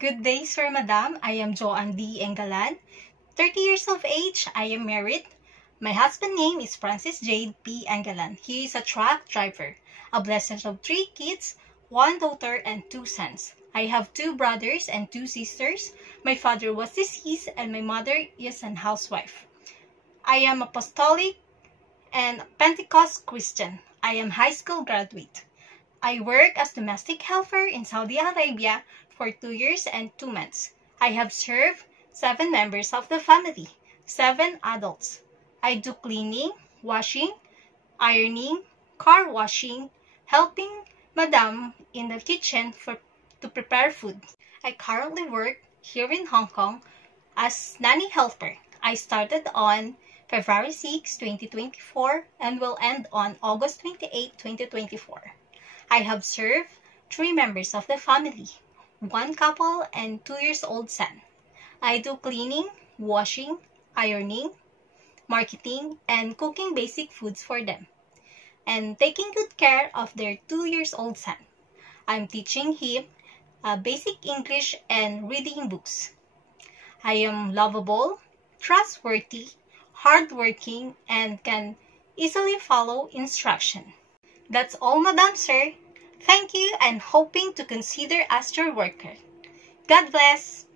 Good day, Sir, Madam. I am Joanne D. Engalan, 30 years of age. I am married. My husband's name is Francis J. P. Engalan. He is a truck driver, a blessing of 3 kids, 1 daughter and 2 sons. I have 2 brothers and 2 sisters. My father was deceased and my mother is an housewife. I am apostolic and Pentecost Christian. I am high school graduate. I work as domestic helper in Saudi Arabia for 2 years and 2 months. I have served 7 members of the family, 7 adults. I do cleaning, washing, ironing, car washing, helping Madam in the kitchen to prepare food. I currently work here in Hong Kong as nanny helper. I started on February 6, 2024 and will end on August 28, 2024. I have served 3 members of the family, 1 couple and 2 years old son. I do cleaning, washing, ironing, marketing, and cooking basic foods for them, and taking good care of their 2 years old son. I'm teaching him basic English and reading books. I am lovable, trustworthy, hardworking, and can easily follow instruction. That's all, Madam, Sir. Thank you and hoping to consider as your worker. God bless.